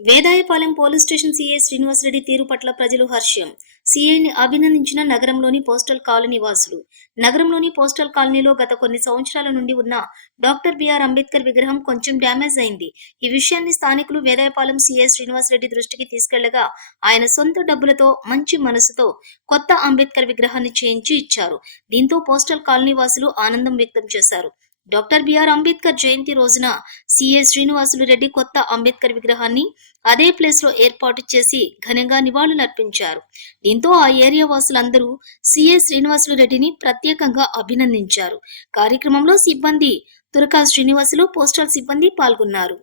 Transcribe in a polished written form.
Vedayapalem police station CI Srinivasa Reddy తీరు పట్ల ప్రజలు హర్షం. సీఐని అభినందించిన నగరంలోని పోస్టల్ కాలనీ వాసులు. నగరంలోని పోస్టల్ కాలనీలో గత కొన్ని సంవత్సరాల నుండి ఉన్న డాక్టర్ బిఆర్ అంబేద్కర్ విగ్రహం కొంచెం డ్యామేజ్ అయింది. ఈ విషయాన్ని స్థానికులు వేదాయపాలెం సీఐ శ్రీనివాసరెడ్డి దృష్టికి తీసుకెళ్లగా ఆయన సొంత డబ్బులతో మంచి మనసుతో కొత్త అంబేద్కర్ విగ్రహాన్ని చేయించి ఇచ్చారు. దీంతో పోస్టల్ కాలనీ వాసులు ఆనందం వ్యక్తం చేశారు. డాక్టర్ బిఆర్ అంబేద్కర్ జయంతి రోజున సీఐ శ్రీనివాసులు రెడ్డి కొత్త అంబేద్కర్ విగ్రహాన్ని అదే ప్లేస్ లో ఏర్పాటు చేసి ఘనంగా నివాళులర్పించారు. దీంతో ఆ ఏరియా వాసులందరూ సీఐ శ్రీనివాసులు రెడ్డిని ప్రత్యేకంగా అభినందించారు. కార్యక్రమంలో సిబ్బంది తురకా శ్రీనివాసులు, పోస్టల్ సిబ్బంది పాల్గొన్నారు.